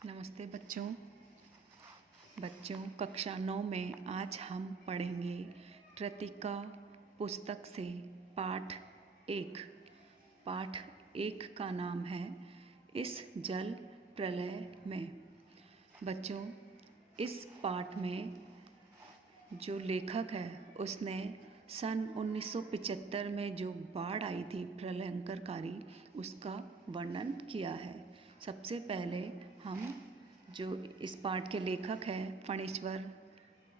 नमस्ते बच्चों कक्षा 9 में आज हम पढ़ेंगे कृतिका पुस्तक से पाठ 1 का नाम है इस जल प्रलय में। बच्चों, इस पाठ में जो लेखक है उसने सन 1975 में जो बाढ़ आई थी प्रलयंकरकारी, उसका वर्णन किया है। सबसे पहले हम जो इस पाठ के लेखक हैं फणीश्वर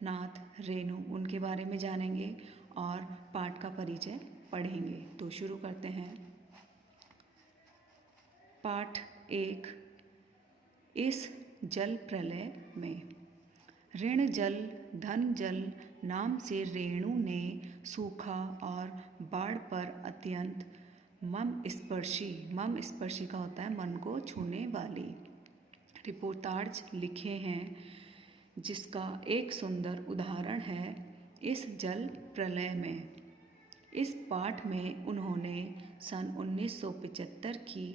नाथ रेणु, उनके बारे में जानेंगे और पाठ का परिचय पढ़ेंगे। तो शुरू करते हैं। पाठ 1 इस जल प्रलय में। ऋण जल धन जल नाम से रेणु ने सूखा और बाढ़ पर अत्यंत मम स्पर्शी का होता है मन को छूने वाली रिपोर्टाज लिखे हैं, जिसका एक सुंदर उदाहरण है इस जल प्रलय में। इस पाठ में उन्होंने सन 1975 की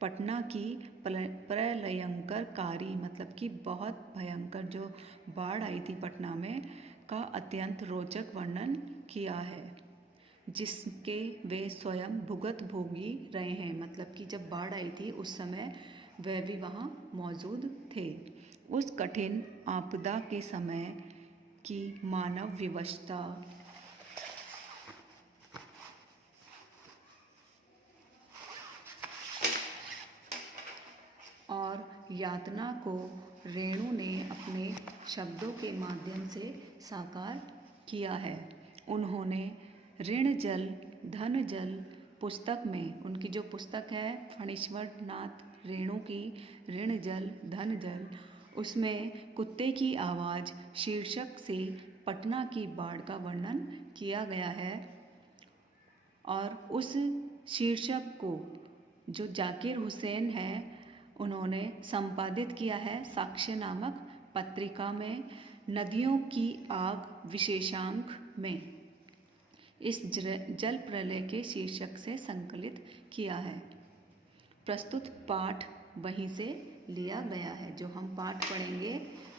पटना की प्रलयंकरकारी मतलब कि बहुत भयंकर जो बाढ़ आई थी पटना में का अत्यंत रोचक वर्णन किया है, जिसके वे स्वयं भोगी रहे हैं। मतलब कि जब बाढ़ आई थी उस समय वह भी वहाँ मौजूद थे। उस कठिन आपदा के समय की मानव विवशता और यातना को रेणु ने अपने शब्दों के माध्यम से साकार किया है। उन्होंने ऋण जल धन जल पुस्तक में, उनकी जो पुस्तक है फणीश्वर नाथ रेणु की ऋण जल धन जल, उसमें कुत्ते की आवाज़ शीर्षक से पटना की बाढ़ का वर्णन किया गया है। और उस शीर्षक को जो जाकिर हुसैन है उन्होंने संपादित किया है साक्ष्य नामक पत्रिका में नदियों की आग विशेषांक में। इस जल प्रलय के शीर्षक से संकलित किया है। प्रस्तुत पाठ वहीं से लिया गया है। जो हम पाठ पढ़ेंगे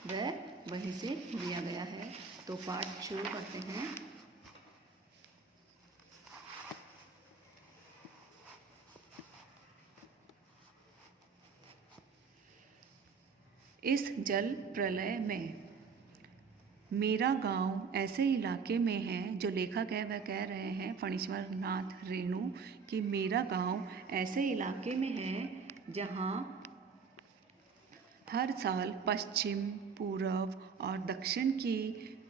वह वहीं से लिया गया है। तो पाठ शुरू करते हैं। इस जल प्रलय में। मेरा गांव ऐसे इलाके में है, जो लेखक है वह कह रहे हैं फणीश्वर नाथ रेणु कि मेरा गांव ऐसे इलाके में है जहां हर साल पश्चिम पूर्व और दक्षिण की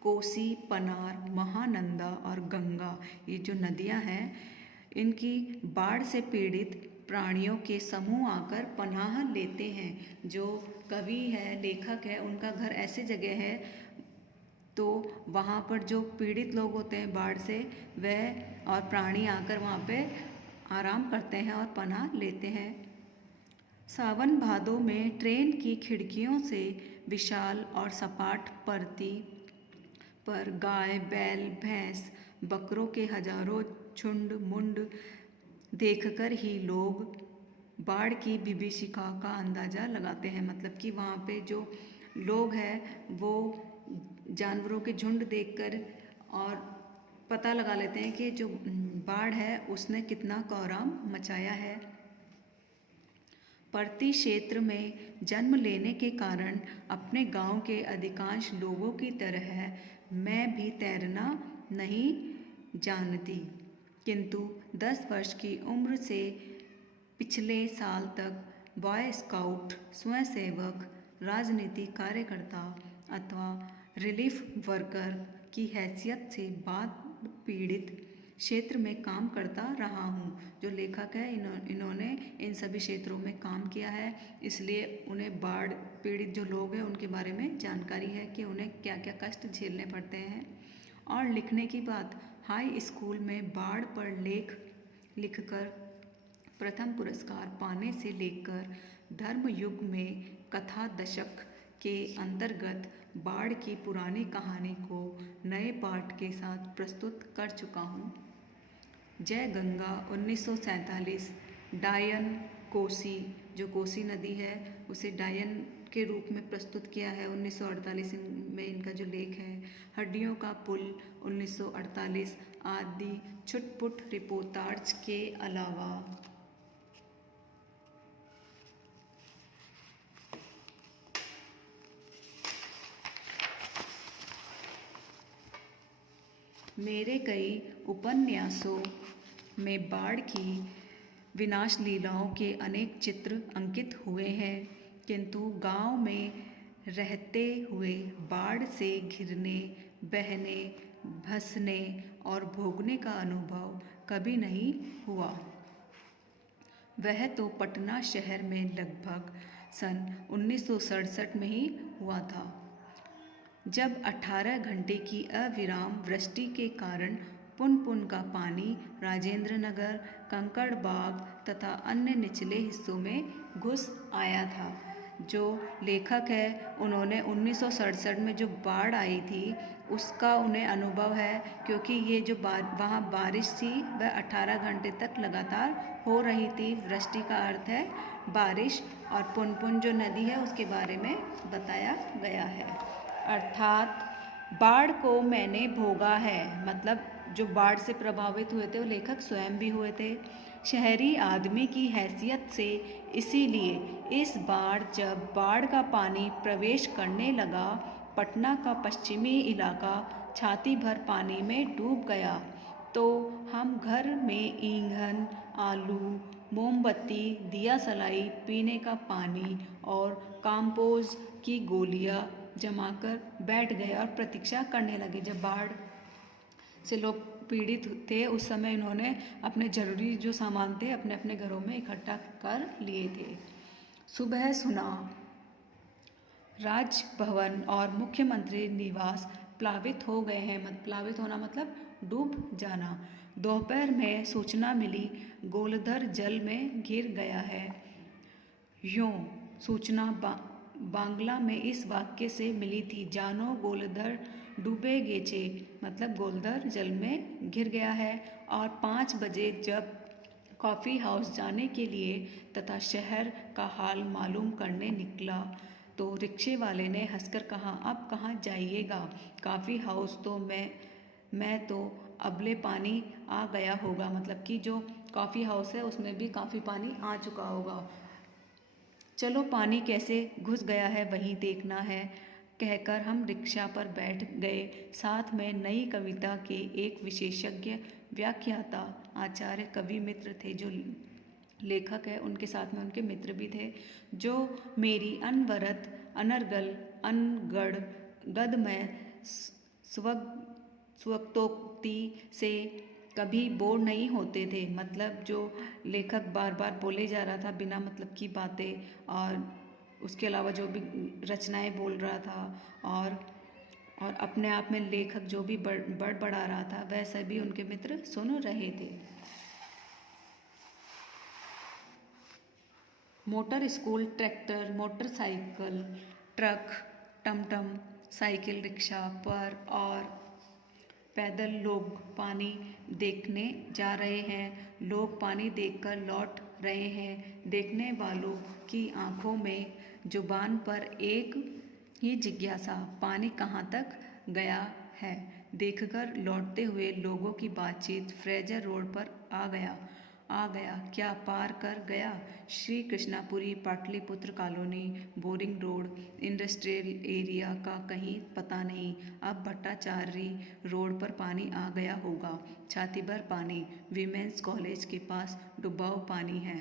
कोसी पनार महानंदा और गंगा, ये जो नदियां हैं, इनकी बाढ़ से पीड़ित प्राणियों के समूह आकर पनाह लेते हैं। जो कवि है लेखक है उनका घर ऐसे जगह है, तो वहाँ पर जो पीड़ित लोग होते हैं बाढ़ से, वह और प्राणी आकर वहाँ पे आराम करते हैं और पनाह लेते हैं। सावन भादों में ट्रेन की खिड़कियों से विशाल और सपाट परती पर गाय बैल भैंस बकरों के हजारों झुंड मुंड देखकर ही लोग बाढ़ की विभीषिका का अंदाज़ा लगाते हैं। मतलब कि वहाँ पे जो लोग हैं वो जानवरों के झुंड देखकर और पता लगा लेते हैं कि जो बाढ़ है उसने कितना कोहराम मचाया है। परती क्षेत्र में जन्म लेने के कारण अपने गांव के अधिकांश लोगों की तरह मैं भी तैरना नहीं जानती, किंतु 10 वर्ष की उम्र से पिछले साल तक बॉय स्काउट, स्वयंसेवक, राजनीतिक कार्यकर्ता अथवा रिलीफ वर्कर की हैसियत से बाढ़ पीड़ित क्षेत्र में काम करता रहा हूँ। जो लेखक है इन्होंने इन सभी क्षेत्रों में काम किया है, इसलिए उन्हें बाढ़ पीड़ित जो लोग हैं उनके बारे में जानकारी है कि उन्हें क्या क्या कष्ट झेलने पड़ते हैं। और लिखने की बात, हाई स्कूल में बाढ़ पर लेख लिखकर प्रथम पुरस्कार पाने से लेकर धर्मयुग में कथा दशक के अंतर्गत बाढ़ की पुरानी कहानी को नए पाठ के साथ प्रस्तुत कर चुका हूँ। जय गंगा 1947, डायन कोसी जो कोसी नदी है उसे डायन के रूप में प्रस्तुत किया है 1948 में इनका जो लेख है। हड्डियों का पुल 1948 आदि छुटपुट रिपोर्टाज के अलावा मेरे कई उपन्यासों में बाढ़ की विनाश लीलाओं के अनेक चित्र अंकित हुए हैं, किंतु गांव में रहते हुए बाढ़ से घिरने, बहने, भसने और भोगने का अनुभव कभी नहीं हुआ। वह तो पटना शहर में लगभग सन 1967 में ही हुआ था, जब 18 घंटे की अविराम वृष्टि के कारण पुन का पानी राजेंद्र नगर, कंकड़बाग तथा अन्य निचले हिस्सों में घुस आया था। जो लेखक है उन्होंने 1967 में जो बाढ़ आई थी उसका उन्हें अनुभव है, क्योंकि ये जो वहाँ बारिश थी वह 18 घंटे तक लगातार हो रही थी। वृष्टि का अर्थ है बारिश, और पुन जो नदी है उसके बारे में बताया गया है। अर्थात बाढ़ को मैंने भोगा है, मतलब जो बाढ़ से प्रभावित हुए थे वो लेखक स्वयं भी हुए थे शहरी आदमी की हैसियत से। इसीलिए इस बार जब बाढ़ का पानी प्रवेश करने लगा, पटना का पश्चिमी इलाका छाती भर पानी में डूब गया, तो हम घर में ईंधन, आलू, मोमबत्ती, दिया सलाई, पीने का पानी और कंपोज की गोलियां जमाकर बैठ गए और प्रतीक्षा करने लगे। जब बाढ़ से लोग पीड़ित थे उस समय इन्होंने अपने जरूरी जो सामान थे अपने अपने घरों में इकट्ठा कर लिए थे। सुबह सुना राजभवन और मुख्यमंत्री निवास प्लावित हो गए हैं। प्लावित होना मतलब डूब जाना। दोपहर में सूचना मिली गोलधर जल में गिर गया है। यूं सूचना बांग्ला में इस वाक्य से मिली थी, जानो गोलधर डूबे गेचे, मतलब गोलधर जल में गिर गया है। और 5 बजे जब कॉफ़ी हाउस जाने के लिए तथा शहर का हाल मालूम करने निकला तो रिक्शे वाले ने हंसकर कहा, अब कहाँ जाइएगा, कॉफ़ी हाउस तो मैं तो अबले पानी आ गया होगा, मतलब कि जो कॉफ़ी हाउस है उसमें भी काफ़ी पानी आ चुका होगा। चलो पानी कैसे घुस गया है वही देखना है, कहकर हम रिक्शा पर बैठ गए। साथ में नई कविता के एक विशेषज्ञ व्याख्याता आचार्य कवि मित्र थे। जो लेखक है उनके साथ में उनके मित्र भी थे, जो मेरी अनवरत अनर्गल अनगढ़ गदमय स्वक्तोक्ति से कभी बोर नहीं होते थे। मतलब जो लेखक बार बार बोले जा रहा था बिना मतलब की बातें, और उसके अलावा जो भी रचनाएं बोल रहा था और अपने आप में लेखक जो भी बढ़ा रहा था वह सभी उनके मित्र सुन रहे थे। Motor school, tractor, motorcycle, truck, टमटम, साइकिल, रिक्शा पर और पैदल लोग पानी देखने जा रहे हैं। लोग पानी देखकर लौट रहे हैं। देखने वालों की आंखों में जुबान पर एक ही जिज्ञासा, पानी कहाँ तक गया है। देखकर लौटते हुए लोगों की बातचीत फ्रेजर रोड पर आ गया, क्या पार कर गया। Shri Krishnapuri, Pataliputra colony, boring road, industrial area का कहीं पता नहीं। अब भट्टाचार्य रोड पर पानी आ गया होगा। छाती भर पानी। वीमेंस कॉलेज के पास डुबाऊ पानी है।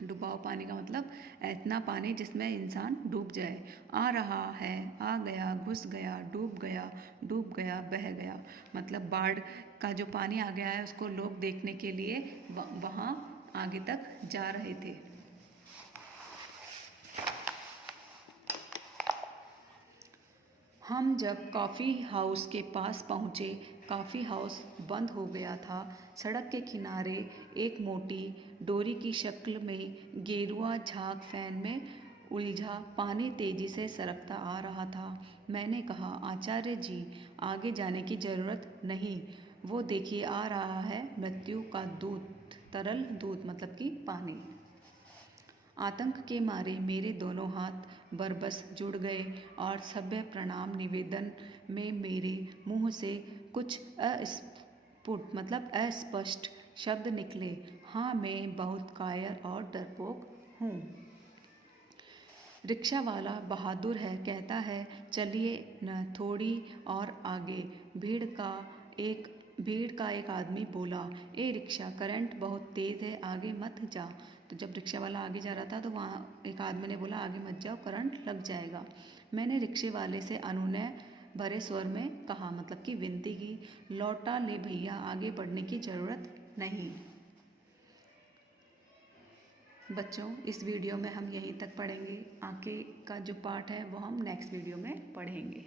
डुबाऊ पानी का मतलब इतना पानी जिसमें इंसान डूब जाए। आ रहा है, आ गया, घुस गया, डूब गया, बह गया। मतलब बाढ़ का जो पानी आ गया है उसको लोग देखने के लिए वहाँ आगे तक जा रहे थे। हम जब कॉफ़ी हाउस के पास पहुँचे, कॉफ़ी हाउस बंद हो गया था। सड़क के किनारे एक मोटी डोरी की शक्ल में गेरुआ झाग फैन में उलझा पानी तेजी से सरकता आ रहा था। मैंने कहा, आचार्य जी, आगे जाने की जरूरत नहीं, वो देखिए आ रहा है मृत्यु का दूत, तरल दूत मतलब कि पानी। आतंक के मारे मेरे दोनों हाथ बरबस जुड़ गए और सभ्य प्रणाम निवेदन में मेरे मुंह से कुछ अस्पष्ट शब्द निकले। हाँ, मैं बहुत कायर और डरपोक हूँ। रिक्शा वाला बहादुर है, कहता है चलिए न थोड़ी और आगे। भीड़ का एक आदमी बोला, ए रिक्शा, करंट बहुत तेज है, आगे मत जा। तो जब रिक्शा वाला आगे जा रहा था तो वहाँ एक आदमी ने बोला, आगे मत जाओ, करंट लग जाएगा। मैंने रिक्शे वाले से अनुनय भरे स्वर में कहा, मतलब कि विनती की, लौटा ले भैया, आगे बढ़ने की ज़रूरत नहीं। बच्चों, इस वीडियो में हम यहीं तक पढ़ेंगे। आगे का जो पार्ट है वो हम नेक्स्ट वीडियो में पढ़ेंगे।